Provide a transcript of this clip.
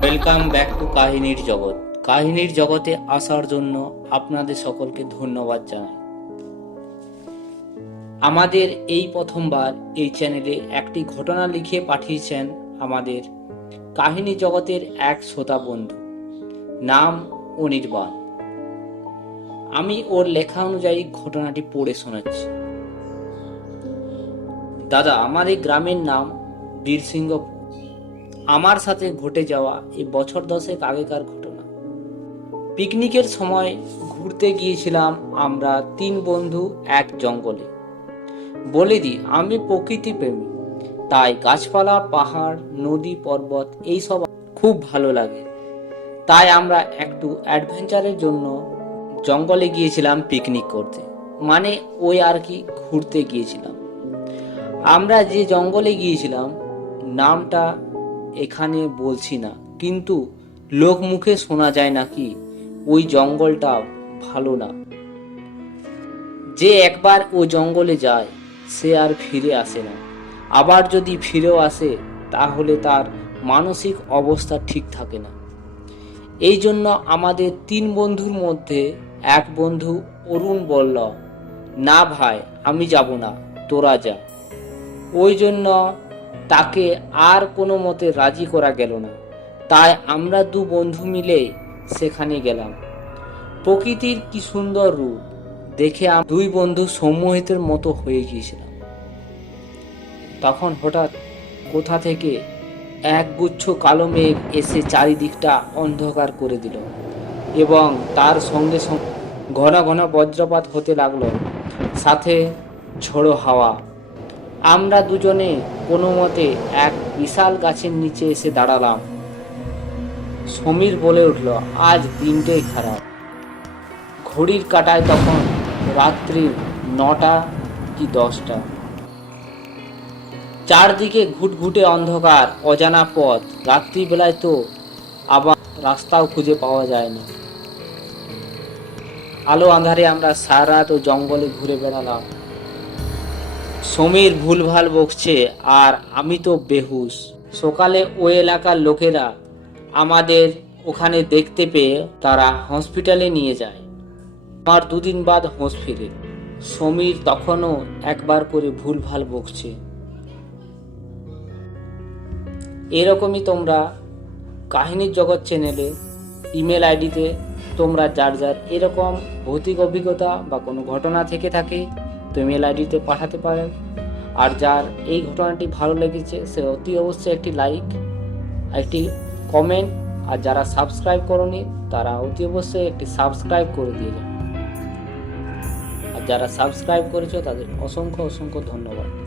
Welcome back to কাহিনীর জগৎ কাহিনীর জগতে আসার জন্য আপনাদের সকলকে ধন্যবাদ জানাই আমাদের এই প্রথমবার এই চ্যানেলে একটি ঘটনা লিখে পাঠিয়েছেন আমাদের কাহিনী জগতের এক শ্রোতা বন্ধু নাম অনির্বাণ আমি ওর লেখা অনুযায়ী ঘটনাটি পড়ে শোনাচ্ছি দাদা এই গ্রামের নাম বীরসিংহপুর আমার সাথে ঘটে যাওয়া এই বছর দশেক আগেকার ঘটনা। পিকনিকের সময় ঘুরতে গিয়েছিলাম আমরা তিন বন্ধু এক জঙ্গলে। বলে দিই, আমি প্রকৃতি প্রেমী। তাই গাছপালা, পাহাড়, নদী, পর্বত এইসব খুব ভালো লাগে। তাই আমরা একটু অ্যাডভেঞ্চারের জন্য জঙ্গলে গিয়েছিলাম পিকনিক করতে। মানে ওই আর কি ঘুরতে গিয়েছিলাম। আমরা যে জঙ্গলে গিয়েছিলাম নামটা এখানে বলছি না, কিন্তু লোক মুখে শোনা যায় নাকি ওই জঙ্গলটা ভালো না। যে একবার ও জঙ্গলে যায়, সে আর ফিরে আসে না। আবার যদি ফিরেও আসে, তাহলে তার মানসিক অবস্থা ঠিক থাকে না। এই জন্য আমাদের তিন বন্ধুর মধ্যে এক বন্ধু অরুণ বলল, না ভাই, আমি যাব না, তোরা যা। ওই জন্য তাকে আর কোনো মতে রাজি করা গেল না। তাই আমরা দু বন্ধু মিলে সেখানে গেলাম। প্রকৃতির কি সুন্দর রূপ, দেখে দুই বন্ধু সম্মোহিতের মতো হয়ে গিয়েছিলাম। তখন হঠাৎ কোথা থেকে এক গুচ্ছ কালো মেঘ এসে চারিদিকটা অন্ধকার করে দিল এবং তার সঙ্গে সঙ্গে ঘন ঘন বজ্রপাত হতে লাগল। সাথে ঝোড়ো হাওয়া আমরা দুজনে কোনো মতে এক বিশাল গাছের নিচে এসে দাঁড়ালাম। সমীর বলে উঠল, আজ দিনটাই খারাপ। ঘড়ির কাটায় তখন রাত্রির নটা কি দশটা। চারদিকে ঘুটঘুটে অন্ধকার, অজানা পথ। রাত্রিবেলায় তো আবার রাস্তাও খুঁজে পাওয়া যায় না। আলো আঁধারে আমরা সারা রাত ও জঙ্গলে ঘুরে বেড়ালাম। সমীর ভুলভাল বকছে আর আমি তো বেহুশ। সকালে ওই এলাকার লোকেরা আমাদের ওখানে দেখতে পেয়ে তারা হসপিটালে নিয়ে যায়। আমার দুদিন বাদ হোঁস ফিরে। সমীর তখনও একবার করে ভুলভাল বকছে। এরকমই তোমরা কাহিনীর জগৎ চ্যানেলে ইমেল আইডিতে তোমরা যার যার এরকম ভৌতিক অভিজ্ঞতা বা কোনো ঘটনা থেকে থাকে তো ইমেল আইডিতে পাঠাতে পারেন। আর যার এই ঘটনাটি ভালো লেগেছে, সে অতি অবশ্যই একটি লাইক একটি কমেন্ট আর যারা সাবস্ক্রাইব করনি, তারা অতি অবশ্যই একটি সাবস্ক্রাইব করে দিয়ে যান। আর যারা সাবস্ক্রাইব করেছ, তাদের অসংখ্য অসংখ্য ধন্যবাদ।